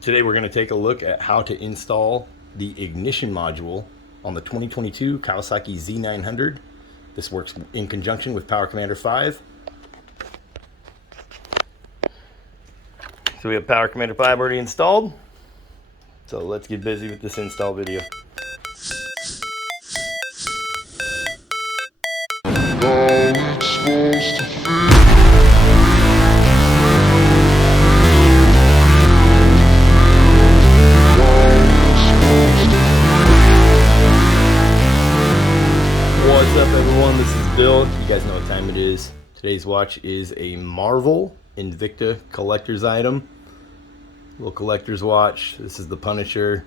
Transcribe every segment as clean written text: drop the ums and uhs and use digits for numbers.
Today we're going to take a look at how to install the ignition module on the 2022 Kawasaki Z900. This works in conjunction with Power Commander 5. So we have Power Commander 5 already installed. So let's get busy with this install video. What's up everyone, this is Bill. You guys know what time it is. Today's watch is a Marvel Invicta collector's item. Little collector's watch. This is the Punisher.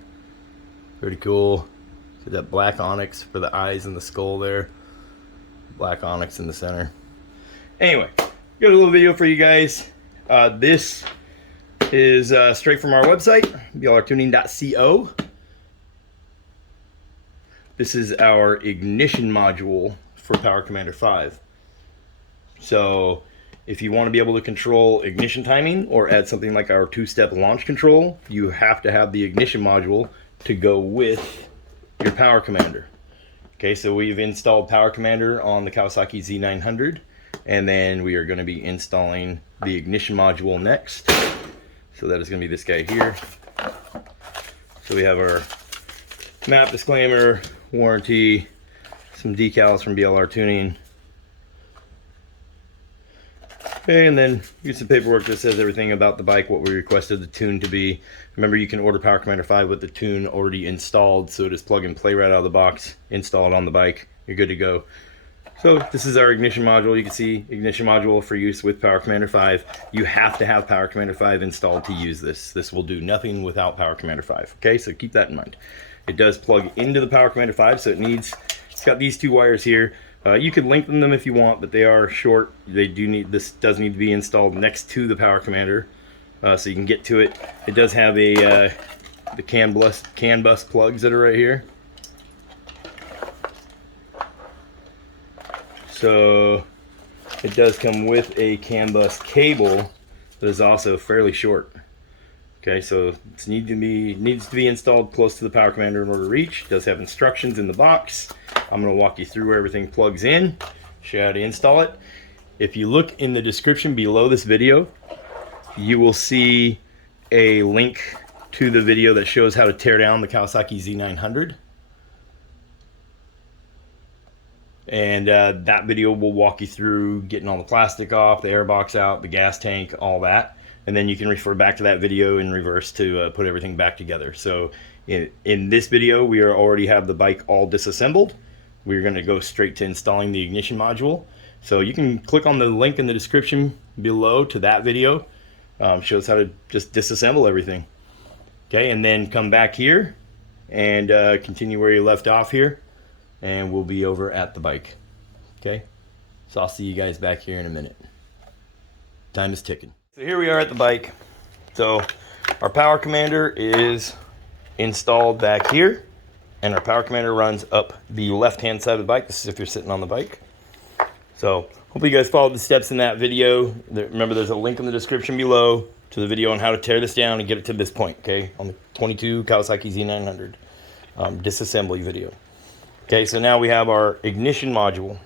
Pretty cool. So that black onyx for the eyes and the skull there. Black onyx in the center. Anyway, got a little video for you guys. This is straight from our website, BLRTUNING.TECH. This is our ignition module for Power Commander 5. So if you want to be able to control ignition timing or add something like our two-step launch control, you have to have the ignition module to go with your Power Commander. Okay, so we've installed Power Commander on the Kawasaki Z900, and then we are going to be installing the ignition module next. So that is going to be this guy here. So we have our map disclaimer, warranty, some decals from BLR Tuning. Okay, and then get some paperwork that says everything about the bike, what we requested the tune to be. Remember, you can order Power Commander 5 with the tune already installed, so just plug and play right out of the box, install it on the bike, you're good to go. So this is our ignition module. You can see ignition module for use with Power Commander 5. You have to have Power Commander 5 installed to use this. This will do nothing without Power Commander 5. Okay, so keep that in mind. It does plug into the Power Commander 5, so it's got these two wires here. You could lengthen them if you want, but they are short. This does need to be installed next to the Power Commander, so you can get to it. It does have the CAN bus plugs that are right here. So it does come with a CAN bus cable that is also fairly short. Okay, so it needs to be installed close to the Power Commander in order to reach. It does have instructions in the box. I'm going to walk you through where everything plugs in, show you how to install it. If you look in the description below this video, you will see a link to the video that shows how to tear down the Kawasaki Z900. And that video will walk you through getting all the plastic off, the airbox out, the gas tank, all that. And then you can refer back to that video in reverse to put everything back together. So in this video, we already have the bike all disassembled. We're going to go straight to installing the ignition module. So you can click on the link in the description below to that video. Shows how to just disassemble everything. Okay, and then come back here and continue where you left off here. And we'll be over at the bike. Okay, so I'll see you guys back here in a minute. Time is ticking. So here we are at the bike. So our Power Commander is installed back here, and our Power Commander runs up the left-hand side of the bike. This is if you're sitting on the bike. So hopefully you guys followed the steps in that video. Remember, there's a link in the description below to the video on how to tear this down and get it to this point, okay, on the 22 Kawasaki Z900 disassembly video. Okay, so now we have our ignition module.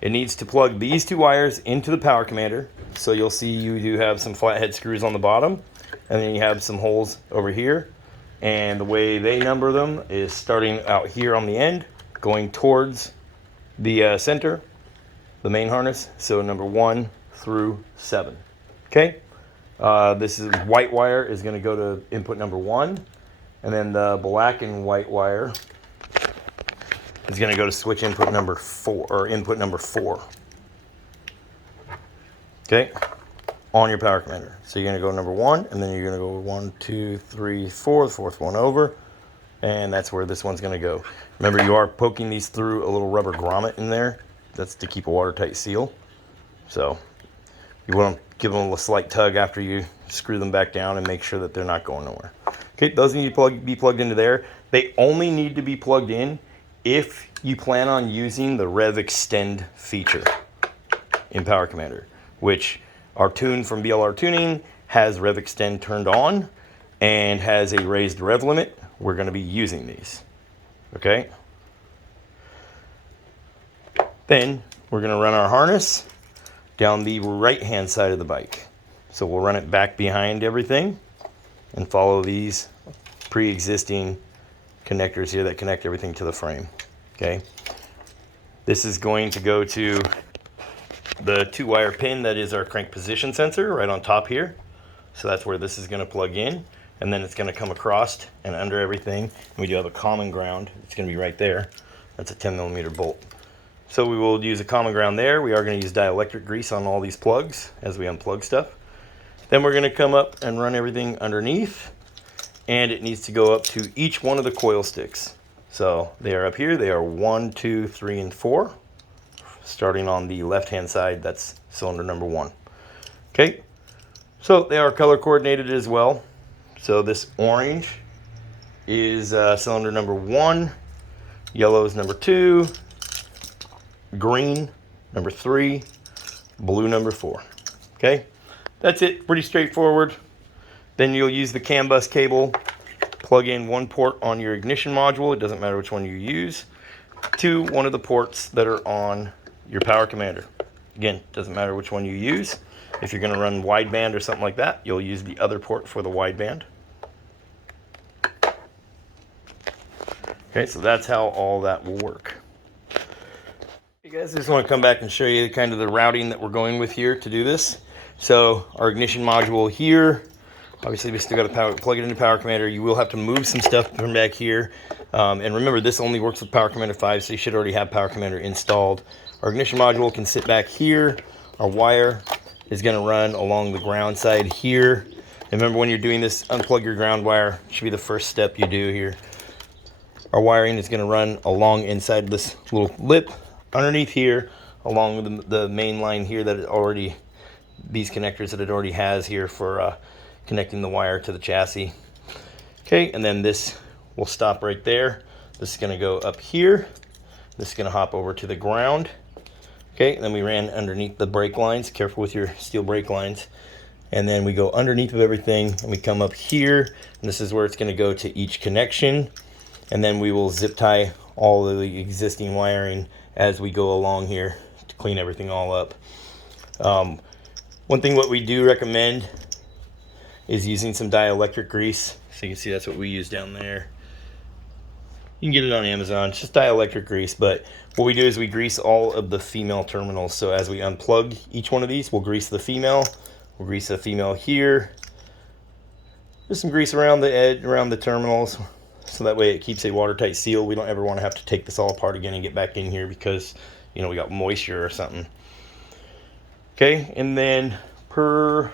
It needs to plug these two wires into the Power Commander. So you'll see you do have some flathead screws on the bottom, and then you have some holes over here. And the way they number them is starting out here on the end, going towards the center, the main harness. So number 1 through 7. Okay, this is white wire is going to go to input number 1, and then the black and white wire is going to go to switch input number 4, or input number 4. Okay, on your Power Commander. So you're going to go number 1, and then you're going to go 1, 2, 3, 4, the fourth one over, and that's where this one's going to go. Remember, you are poking these through a little rubber grommet in there. That's to keep a watertight seal. So you want to give them a slight tug after you screw them back down and make sure that they're not going nowhere. Okay, those need to be plugged into there. They only need to be plugged in if you plan on using the Rev Extend feature in Power Commander, which our tune from BLR Tuning has Rev Extend turned on, and has a raised rev limit, we're going to be using these. Okay. Then we're going to run our harness down the right hand side of the bike. So we'll run it back behind everything and follow these pre-existing connectors here that connect everything to the frame. Okay. This is going to go to the 2-wire pin that is our crank position sensor right on top here. So that's where this is going to plug in, and then it's going to come across and under everything. And we do have a common ground. It's going to be right there. That's a 10mm bolt. So we will use a common ground there. We are going to use dielectric grease on all these plugs as we unplug stuff. Then we're going to come up and run everything underneath, and it needs to go up to each one of the coil sticks. So they are up here. They are 1, 2, 3, and 4. Starting on the left-hand side, that's cylinder number 1. Okay, so they are color coordinated as well. So this orange is cylinder number 1, yellow is number 2, green number 3, blue number 4. Okay, that's it. Pretty straightforward. Then you'll use the CAN bus cable, plug in one port on your ignition module. It doesn't matter which one you use, to one of the ports that are on your power commander. Again, doesn't matter which one you use. If you're going to run wideband or something like that, you'll use the other port for the wideband. Okay, so that's how all that will work. Hey guys, I just want to come back and show you kind of the routing that we're going with here to do this. So our ignition module here, obviously we still got to plug it into power commander. You will have to move some stuff from back here. And remember, this only works with power commander 5, so you should already have power commander installed. Our ignition module can sit back here. Our wire is going to run along the ground side here. And remember, when you're doing this, unplug your ground wire. It should be the first step you do here. Our wiring is going to run along inside this little lip underneath here, along with the main line here that it already, these connectors that it already has here for connecting the wire to the chassis. Okay, and then this will stop right there. This is going to go up here. This is going to hop over to the ground. Okay, and then we ran underneath the brake lines. Careful with your steel brake lines. And then we go underneath of everything, and we come up here, and this is where it's going to go to each connection. And then we will zip tie all of the existing wiring as we go along here to clean everything all up. One thing what we do recommend is using some dielectric grease. So you can see that's what we use down there. You can get it on Amazon. It's just dielectric grease, but what we do is we grease all of the female terminals. So as we unplug each one of these, we'll grease the female. We'll grease the female here. Just some grease around the edge, around the terminals, so that way it keeps a watertight seal. We don't ever want to have to take this all apart again and get back in here because, you know, we got moisture or something. Okay, and then per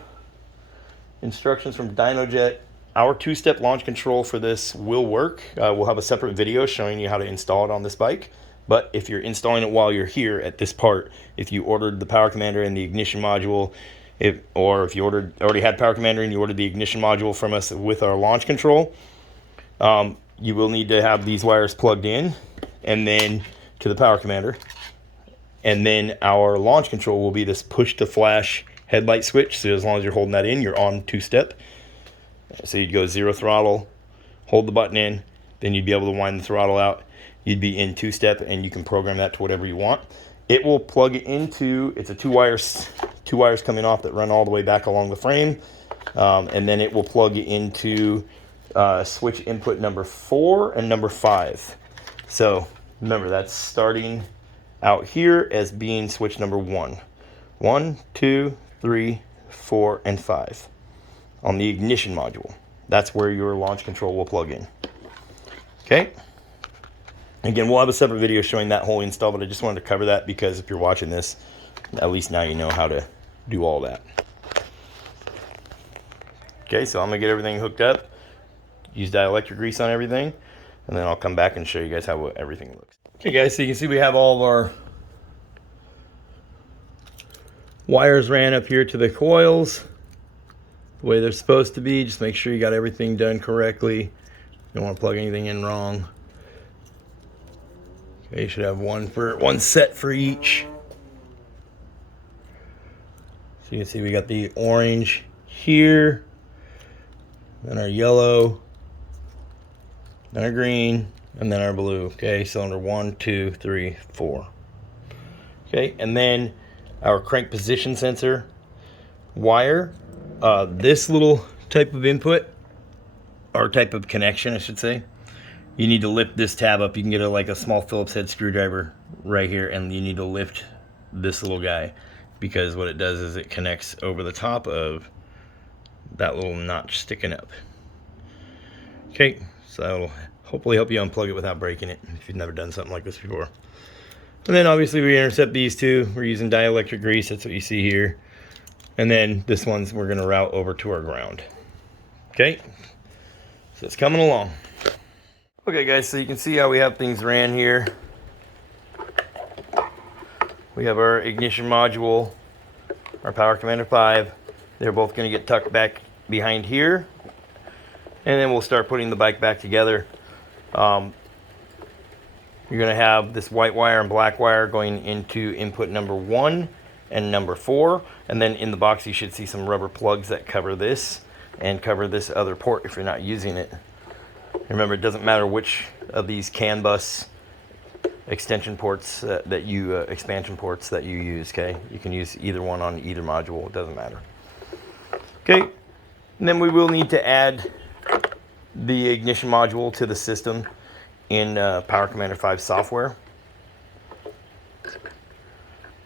instructions from Dynojet, our 2-step launch control for this will work. We'll have a separate video showing you how to install it on this bike. But if you're installing it while you're here at this part, if you ordered the power commander and the ignition module, or if you already had power commander and you ordered the ignition module from us with our launch control, you will need to have these wires plugged in and then to the power commander. And then our launch control will be this push to flash headlight switch. So as long as you're holding that in, you're on 2-step. So you'd go 0 throttle, hold the button in, then you'd be able to wind the throttle out. You'd be in 2-step, and you can program that to whatever you want. It will plug into, it's a two wires coming off that run all the way back along the frame. And then it will plug into switch input number 4 and number 5. So remember, that's starting out here as being switch number 1. 1, 2, 3, 4, and 5 on the ignition module. That's where your launch control will plug in. Okay. Again, we'll have a separate video showing that whole install, but I just wanted to cover that because if you're watching this, at least now you know how to do all that. Okay, so I'm gonna get everything hooked up, use dielectric grease on everything, and then I'll come back and show you guys how everything looks. Okay guys, so you can see we have all of our wires ran up here to the coils the way they're supposed to be. Just make sure you got everything done correctly. You don't want to plug anything in wrong. Okay, you should have one set for each. So you can see we got the orange here, then our yellow, then our green, and then our blue. Okay, cylinder 1, 2, 3, 4. Okay, and then our crank position sensor wire. This little type of input, or type of connection, I should say, you need to lift this tab up. You can get like a small Phillips head screwdriver right here, and you need to lift this little guy, because what it does is it connects over the top of that little notch sticking up. Okay, so that'll hopefully help you unplug it without breaking it if you've never done something like this before. And then obviously we intercept these two. We're using dielectric grease, that's what you see here. And then this one's we're gonna route over to our ground. Okay, so it's coming along. Okay guys, so you can see how we have things ran here. We have our ignition module, our Power Commander 5. They're both gonna get tucked back behind here. And then we'll start putting the bike back together. You're going to have this white wire and black wire going into input number 1 and number 4. And then in the box you should see some rubber plugs that cover this and cover this other port if you're not using it. Remember, it doesn't matter which of these CAN bus extension ports expansion ports that you use, okay? You can use either one on either module, it doesn't matter. Okay, and then we will need to add the ignition module to the system in Power Commander 5 software.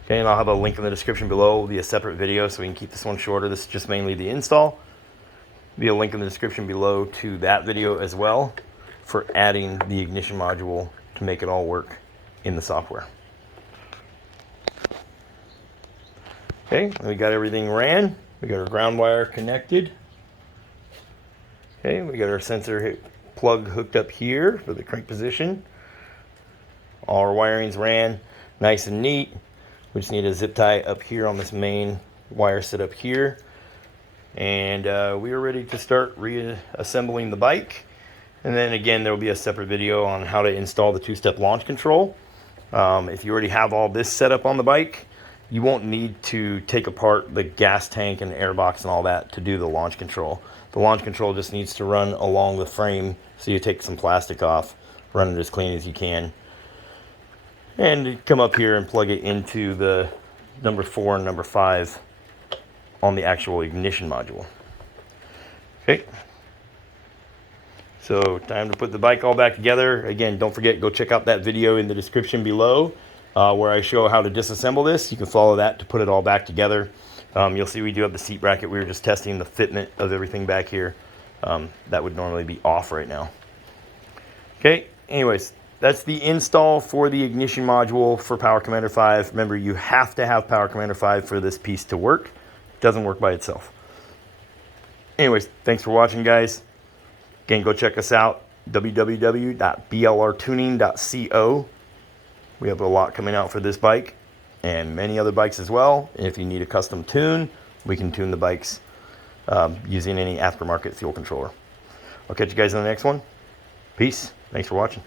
Okay, and I'll have a link in the description below. It will be a separate video so we can keep this one shorter. This is just mainly the install. Be a link in the description below to that video as well for adding the ignition module to make it all work in the software. Okay, we got everything ran. We got our ground wire connected. Okay, we got our sensor plug hooked up here for the crank position. All our wirings ran nice and neat. We just need a zip tie up here on this main wire set up here. And we are ready to start reassembling the bike. And then again, there will be a separate video on how to install the two-step launch control. If you already have all this set up on the bike, you won't need to take apart the gas tank and airbox and all that to do the launch control. The launch control just needs to run along the frame, so you take some plastic off, run it as clean as you can, and come up here and plug it into the number 4 and number 5 on the actual ignition module. Okay, so time to put the bike all back together. Again, don't forget, go check out that video in the description below where I show how to disassemble this. You can follow that to put it all back together. You'll see we do have the seat bracket. We were just testing the fitment of everything back here. That would normally be off right now. Okay, anyways, that's the install for the ignition module for Power Commander 5. Remember, you have to have Power Commander 5 for this piece to work. It doesn't work by itself. Anyways, thanks for watching, guys. Again, go check us out, www.BLRTUNING.TECH. We have a lot coming out for this bike and many other bikes as well. And if you need a custom tune, we can tune the bikes using any aftermarket fuel controller. I'll catch you guys in the next one. Peace. Thanks for watching.